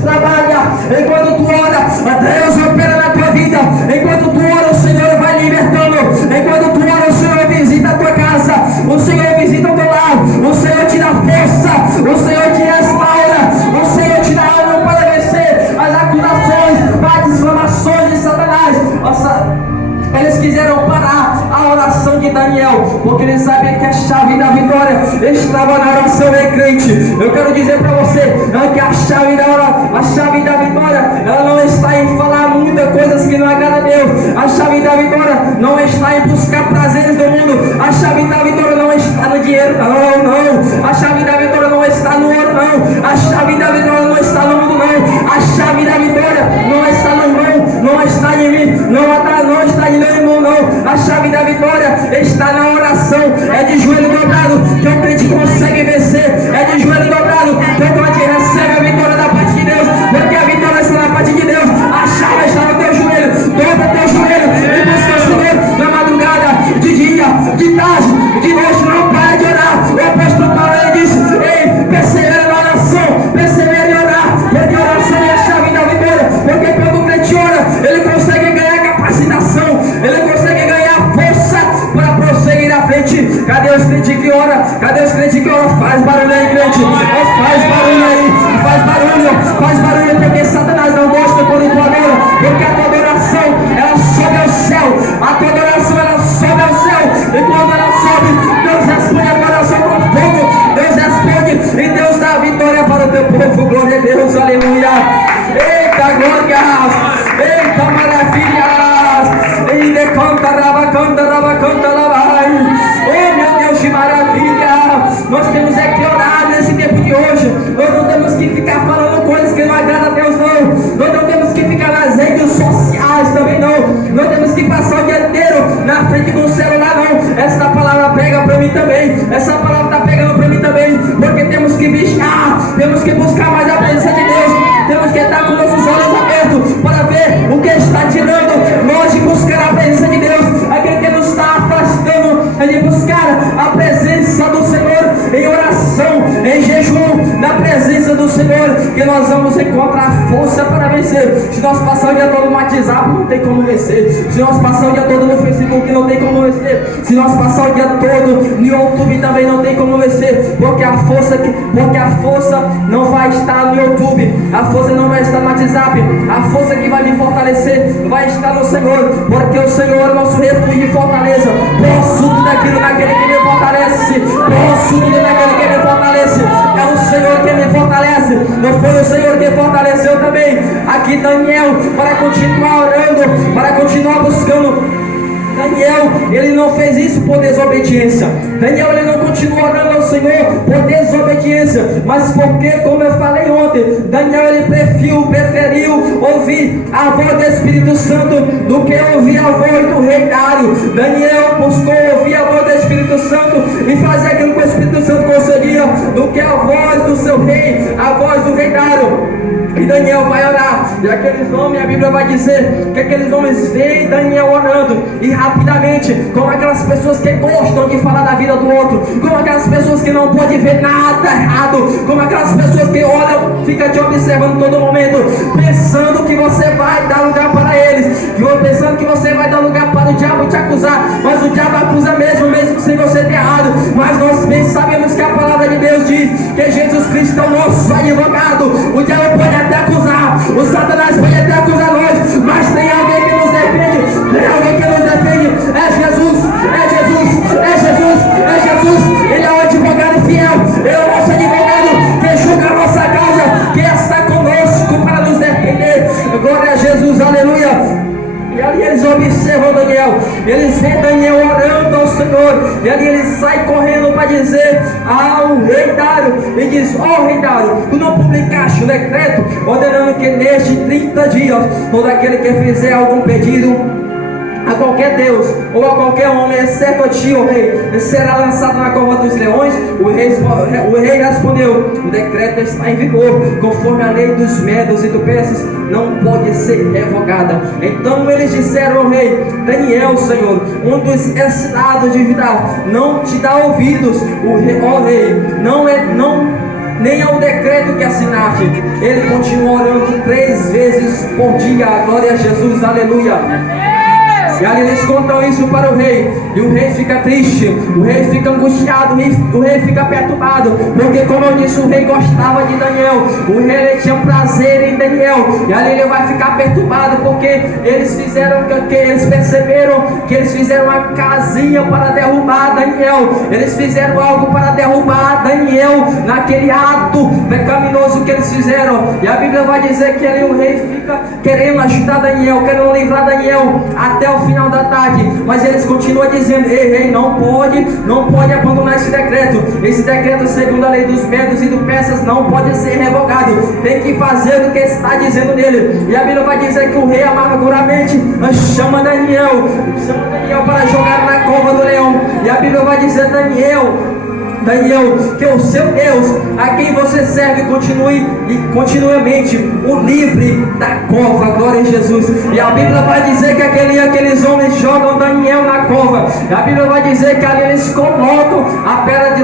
trabalha, enquanto tu ora, Deus opera na tua vida. Enquanto tu ora, o Senhor vai libertando. Enquanto tu ora, o Senhor visita a tua casa, o Senhor visita o teu lar, o Senhor te dá força, o Senhor te restaura, o Senhor te dá alma para vencer as acusações, as difamações de Satanás. Eles quiseram parar a oração de Daniel, porque eles sabem que a chave da vitória estava na oração crente. Eu quero dizer para você que a chave da vitória, ela não está em falar muitas coisas que não agradam a Deus. A chave da vitória não está em buscar prazeres do mundo. A chave da vitória não está no dinheiro, não. A chave da vitória não está no ouro, não. A chave da vitória não está no mundo, não. A chave da vitória não está no irmão, não está em mim, não está em meu irmão, não. A chave da vitória está na oração. É de joelho dobrado que o crente consegue vencer. É de joelho dobrado que o crente recebe a vitória da parte de Deus, porque a vitória está na parte de Deus. A chave está no teu joelho. Dobra teu joelho e busca o Senhor na madrugada, de dia, de tarde, de noite. Não para de orar. O apóstolo Paulo, ele disse: ei, persevera na oração, persevera em orar, porque a oração é a chave da vitória. Porque quando o crente ora, ele consegue ganhar capacitação, ele consegue ganhar força para prosseguir à frente. Cadê os crentes que ora? Cadê os crentes que ora? Faz barulho aí, crente. Faz barulho aí. Faz barulho, porque Satanás não gosta quando tu adora. Porque a tua adoração, ela sobe ao céu. A tua adoração, ela sobe ao céu. E quando ela sobe, Deus responde a adoração com fogo. Deus responde e Deus dá a vitória para o teu povo. Glória a Deus, aleluia. Eita glórias, eita maravilhas. Ele canta, lavai. Oh meu Deus, de maravilha. Nós temos que orar nesse tempo de hoje. Nós não temos que ficar falando coisas que não agradam a Deus, não. Nós não temos que ficar nas redes sociais também, não. Não temos que passar o dia inteiro na frente do celular, não. Essa palavra pega para mim também. Essa palavra está pegando para mim também. Porque temos que vigiar, temos que buscar mais a presença de Deus. Temos que estar com nossos olhos abertos para ver o que está tirando nós de buscar a presença de Deus. Aquele que nos está afastando é de buscar a presença do Senhor em oração, em jejum, na presença do Senhor, que nós vamos encontrar força para vencer. Se nós passar o dia todo no WhatsApp, não tem como vencer. Se nós passar o dia todo no Facebook, não tem como vencer. Se nós passar o dia todo no YouTube, também não tem como vencer. Porque a força não vai estar no YouTube, a força não vai estar no WhatsApp. A força que vai me fortalecer vai estar no Senhor, porque o Senhor é o nosso refúgio e fortaleza. Posso tudo aquilo naquele que me fortalece. Posso tudo naquele que me fortalece. É o Senhor que me fortalece. Não foi o Senhor que fortaleceu também aqui Daniel para continuar orando, para continuar buscando. Daniel, ele não fez isso por desobediência. Daniel, ele não continuou orando ao Senhor por desobediência, mas porque, como eu falei ontem, Daniel, ele preferiu ouvir a voz do Espírito Santo do que ouvir a voz do rei Dário. Daniel buscou ouvir a voz do Espírito Santo e fazer aquilo que o Espírito Santo conseguia, do que a voz do seu rei, a voz do rei Dário. E Daniel vai orar, e aqueles homens, a Bíblia vai dizer que aqueles homens veem Daniel orando, e rapidamente, como aquelas pessoas que gostam de falar da vida do outro, como aquelas pessoas que não podem ver nada errado, como aquelas pessoas que olham, ficam te observando todo momento, pensando que você vai dar lugar para eles, pensando que você vai dar lugar para o diabo te acusar, mas o diabo acusa mesmo sem você ter errado. Mas nós bem sabemos que a palavra de Deus diz que Jesus Cristo é o nosso advogado. O diabo pode até acusar, o Satanás pode até acusar nós, mas tem alguém que nos defende, tem alguém que nos defende. É Jesus, é Jesus, é Jesus, é Jesus. Ele é o advogado fiel, ele é o nosso advogado que julga a nossa causa, que está conosco para nos defender. Glória a Jesus, aleluia. E ali eles observam Daniel, eles veem Daniel orando ao Senhor, e ali ele sai correndo para dizer ao rei Dário, e diz: ó rei Dário, tu não publicaste o decreto ordenando que neste 30 dias, todo aquele que fizer algum pedido a qualquer Deus ou a qualquer homem, exceto a ti, ó rei, será lançado na cova dos leões? O rei respondeu: o decreto está em vigor, conforme a lei dos medos e do persas, não pode ser revogada. Então eles disseram ao rei: Daniel, Senhor, um dos ensinados de Judá, não te dá ouvidos. Ó rei, não nem ao decreto que assinaste. Ele continua orando 3 vezes por dia. Glória a Jesus, aleluia. E ali eles contam isso para o rei, e o rei fica triste, o rei fica angustiado, o rei fica perturbado, porque como eu disse, o rei gostava de Daniel, o rei ele tinha prazer em Daniel, e ali ele vai ficar perturbado, porque eles fizeram, que eles perceberam que eles fizeram uma casinha para derrubar Daniel, eles fizeram algo para derrubar Daniel, naquele ato pecaminoso que eles fizeram, e a Bíblia vai dizer que ali o rei fica querendo ajudar Daniel, querendo livrar Daniel, até o final da tarde, mas eles continuam dizendo: ei, rei, não pode abandonar esse decreto segundo a lei dos medos e dos persas não pode ser revogado, tem que fazer o que está dizendo nele. E a Bíblia vai dizer que o rei amarguramente chama Daniel para jogar na cova do leão, e a Bíblia vai dizer: Daniel, que o seu Deus, a quem você serve, continuamente o livre da cova. Glória a Jesus. E a Bíblia vai dizer que aqueles homens jogam Daniel na cova. E a Bíblia vai dizer que ali eles colocam a pedra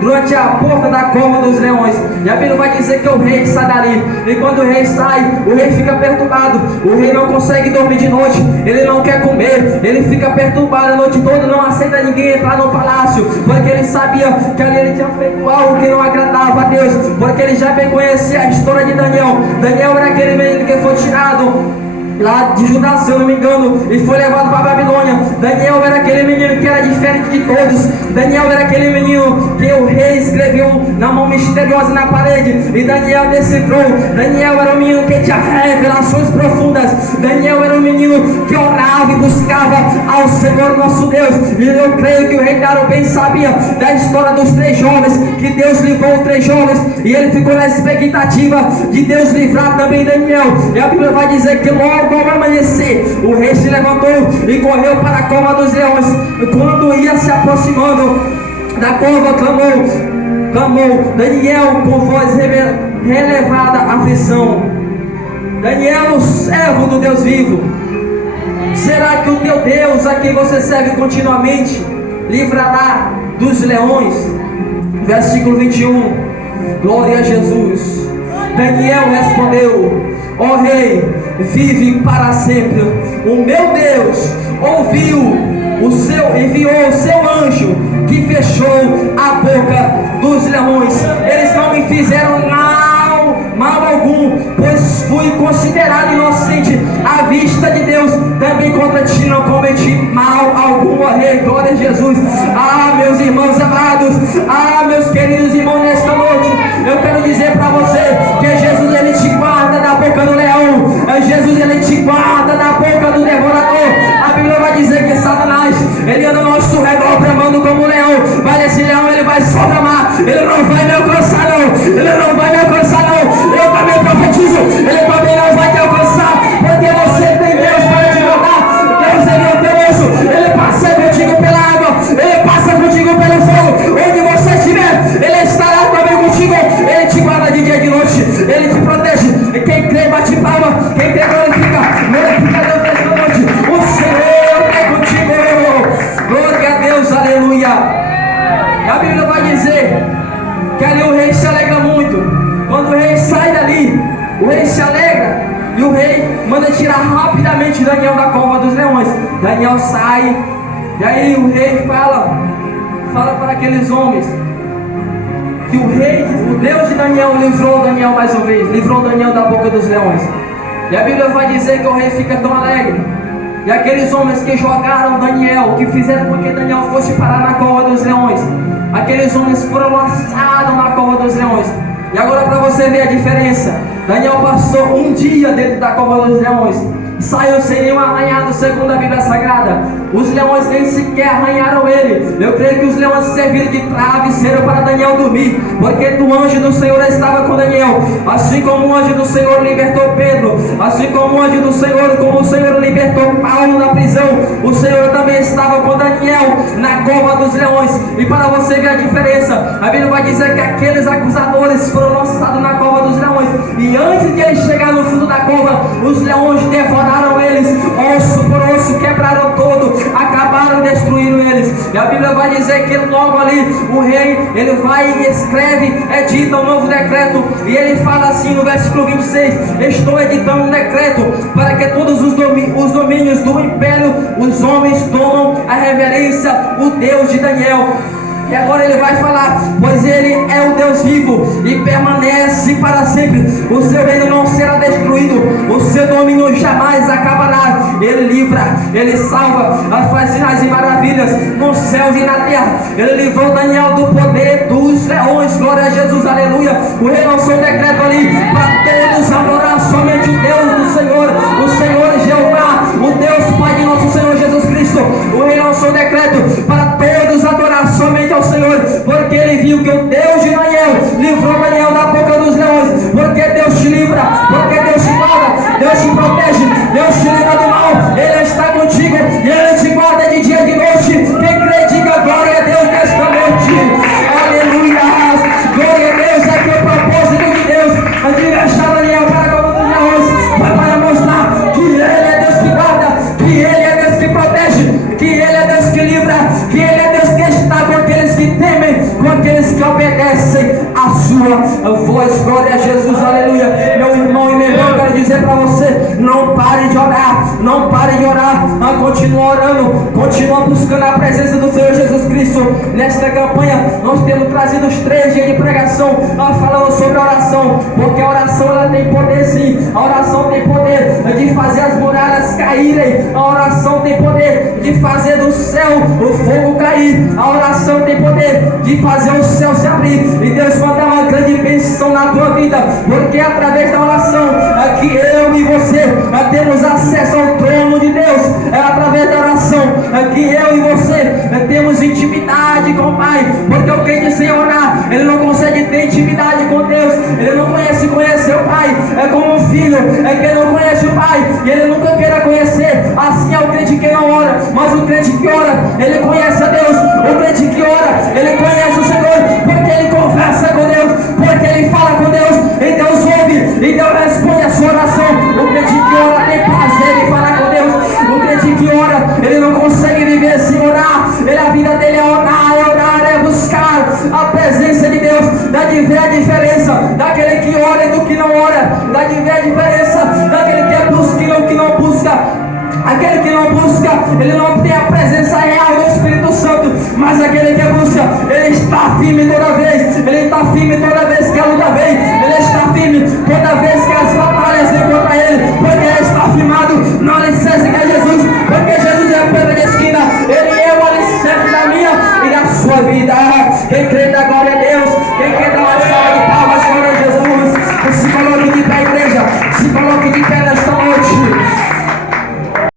durante a porta da cova dos leões. E a Bíblia vai dizer que o rei sai dali. E quando o rei sai, o rei fica perturbado. O rei não consegue dormir de noite. Ele não quer comer. Ele fica perturbado a noite toda. Não aceita ninguém entrar no palácio, porque ele sabia que ali ele tinha feito algo que não agradava a Deus. Porque ele já bem conhecia a história de Daniel. Daniel era aquele menino que foi tirado lá de Judá, se eu não me engano, e foi levado para a Babilônia. Daniel era aquele menino que era diferente de todos. Daniel era aquele menino que o rei escreveu na mão misteriosa na parede, e Daniel decifrou. Daniel era um menino que tinha revelações profundas. Daniel era um menino que orava e buscava ao Senhor nosso Deus. E eu creio que o rei Dário bem sabia da história dos 3 jovens, que Deus livrou 3 jovens, e ele ficou na expectativa de Deus livrar também Daniel. E a Bíblia vai dizer que logo ao amanhecer, o rei se levantou e correu para a cova dos leões. Quando ia se aproximando da cova, clamou Daniel com voz relevada aflição: Daniel, servo do Deus vivo, será que o teu Deus, a quem você serve continuamente, livrará dos leões? Versículo 21. Glória a Jesus. Daniel respondeu: ó rei, vive para sempre. O meu Deus enviou o seu anjo, que fechou a boca dos leões. Eles não me fizeram mal algum, pois fui considerado inocente à vista de Deus. Também contra ti não cometi mal algum, ó rei. Glória a Jesus. Meus irmãos amados, meus queridos irmãos, nesta noite eu quero dizer para você que Jesus, ele te guarda da boca do leão. Jesus, ele te guarda da boca do devorador. A Bíblia vai dizer que Satanás, ele anda ao nosso redor bramando como um leão, mas esse leão, ele vai só bramar, ele não vai me alcançar não, ele não vai me alcançar não. Eu também profetizo, ele também não vai te alcançar, porque você tem Deus para te guardar. Deus, ele é o teu anjo, ele passa contigo pela água, ele passa contigo pelo fogo, onde você estiver, ele estará também contigo. Ele te guarda de dia e de noite, ele te protege. Quem crê, bate palma. Quem crê, glorifica Deus nesta noite. O Senhor é contigo. Glória a Deus, aleluia. A Bíblia vai dizer que ali o rei se alegra muito. Quando o rei sai dali, o rei se alegra, e o rei manda tirar rapidamente Daniel da cova dos leões. Daniel sai, e aí o rei fala para aqueles homens que o Deus de Daniel livrou Daniel mais uma vez, livrou Daniel da boca dos leões. E a Bíblia vai dizer que o rei fica tão alegre. E aqueles homens que jogaram Daniel, que fizeram com que Daniel fosse parar na cova dos leões, aqueles homens foram lançados na cova dos leões. E agora, para você ver a diferença, Daniel passou um dia dentro da cova dos leões, saiu sem nenhum arranhado, segundo a Bíblia Sagrada. Os leões nem sequer arranharam ele. Eu creio que os leões serviram de travesseiro para Daniel dormir, porque o anjo do Senhor estava com Daniel. Assim como o anjo do Senhor libertou Pedro, assim como o anjo do Senhor, como o Senhor libertou Paulo da prisão, o Senhor também estava com Daniel na cova dos leões. E para você ver a diferença, a Bíblia vai dizer que aqueles acusadores foram lançados na cova dos leões, e antes de eles chegarem no fundo da cova, os leões devoraram eles, osso por osso, quebraram todo, acabaram destruindo eles. E a Bíblia vai dizer que logo ali o rei, ele vai e escreve, edita um novo decreto, e ele fala assim no versículo 26: estou editando um decreto para que todos os domínios do império, os homens tomam a reverência, o Deus de Daniel. E agora ele vai falar: pois ele é o Deus vivo e permanece para sempre, o seu reino não será destruído, o seu domínio jamais acabará. Ele livra, ele salva, faz sinais e maravilhas nos céus e na terra. Ele livrou Daniel do poder dos leões. Glória a Jesus, aleluia. O rei lançou um decreto ali para todos adorar somente o Deus do Senhor, o Senhor Jeová, o Deus Pai de nosso Senhor Jesus Cristo. O rei lançou um decreto para todos adorar somente ao Senhor, porque ele viu que o Deus de Daniel livrou Daniel da boca dos leões. Porque Deus te livra, porque Deus te guarda, Deus te protege, Deus te livra do mal. Ele está contigo e ele te guarda de dia e de noite. Quem crê, diga glória a Deus nesta noite. Aleluia, glória a Deus. É que o propósito de Deus de deixar Daniel para a boca dos leões foi para mostrar que ele é Deus que guarda, que ele é Deus que protege, que ele é Deus que livra, que ele é Deus que está com aqueles que temem, com aqueles que obedecem a sua voz. Glória a Jesus, aleluia. Meu irmão e minha irmã, eu quero dizer para você: não pare de orar, não pare de orar, continua orando, continua buscando a presença do Senhor Jesus Cristo. Nesta campanha nós temos trazido os 3 dias de pregação falando sobre a oração, porque a oração ela tem poder, sim. A oração tem poder de fazer as muralhas caírem, a oração tem poder de fazer do céu o fogo cair, a oração tem poder de fazer o céu se abrir e Deus mandar uma grande bênção na tua vida, porque é através da oração que eu e você temos acesso ao trono de Deus. É através da oração que eu e você temos intimidade com o Pai, porque o crente sem orar, ele não consegue ter intimidade com Deus, ele não conhecer o Pai. É como um filho que não conhece o Pai e ele nunca queira conhecer. Assim é o crente que não ora, mas o crente que ora, ele conhece a Deus. O crente que ora, ele conhece o Senhor, porque ele conversa com Deus, porque ele fala com Deus, e Deus ouve, e Deus responde a sua oração. O crente que ora tem prazer em falar com Deus. O crente que ora, ele não consegue viver sem orar. A vida dele é orar, é buscar a presença de Deus. Dá de ver a diferença daquele que ora e do que não ora. Dá de ver a diferença daquele que busca e do que não busca. Aquele que não busca, ele não tem a presença real do Espírito Santo, mas aquele que busca, ele está firme toda vez, ele está firme toda vez que a luta vem, ele está firme toda vez